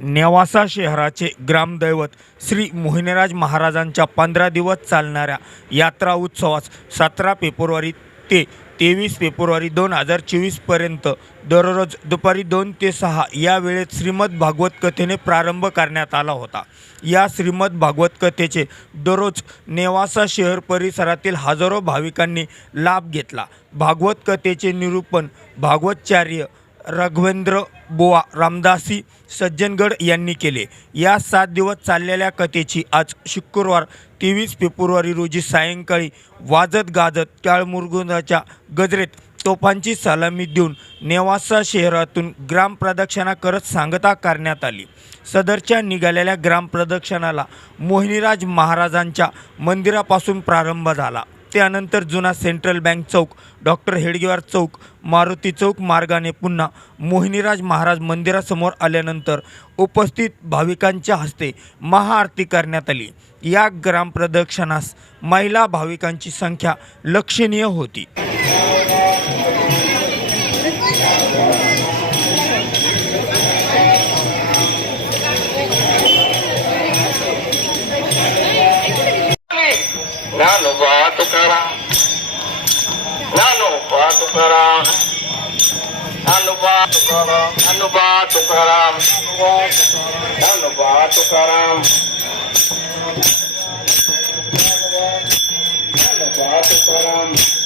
नेवासा शहराचे ग्रामदैवत श्री मोहिनीराज महाराजांच्या पंधरा दिवस चालणाऱ्या यात्रा उत्सवास सतरा फेब्रुवारी ते तेवीस फेब्रुवारी दोन हजार चोवीसपर्यंत दररोज दुपारी दोन ते सहा या वेळेत श्रीमद भागवत कथेने प्रारंभ करण्यात आला होता. या श्रीमद भागवत कथेचे दररोज नेवासा शहर परिसरातील हजारो भाविकांनी लाभ घेतला. भागवत कथेचे निरूपण भागवतचार्य राघवेंद्र बोवा रामदासी सज्जनगड यांनी केले. या सात दिवस चाललेल्या कथेची आज शुक्रवार तेवीस फेब्रुवारी रोजी सायंकाळी वाजत गाजत टाळमुरगुंदाच्या गजरेत तोफांची सलामी देऊन नेवासा शहरातून ग्रामप्रदक्षिणा करत सांगता करण्यात आली. सदरच्या निघालेल्या ग्रामप्रदक्षिणाला मोहिनीराज महाराजांच्या मंदिरापासून प्रारंभ झाला. त्यानंतर जुना सेंट्रल बँक चौक डॉक्टर हेडगेवार चौक मारुती चौक मार्गाने पुन्हा मोहिनीराज महाराज मंदिरासमोर आल्यानंतर उपस्थित भाविकांच्या हस्ते महाआरती करण्यात आली. या ग्रामप्रदक्षिणास महिला भाविकांची संख्या लक्षणीय होती. ನಾನು ಬಾತುಕರ ನಾನು ಬಾತುಕರ ನಾನು ಬಾತುಕರ ನಾನು ಬಾತುಕರ ನಾನು ಬಾತುಕರ ನಾನು ಬಾತುಕರ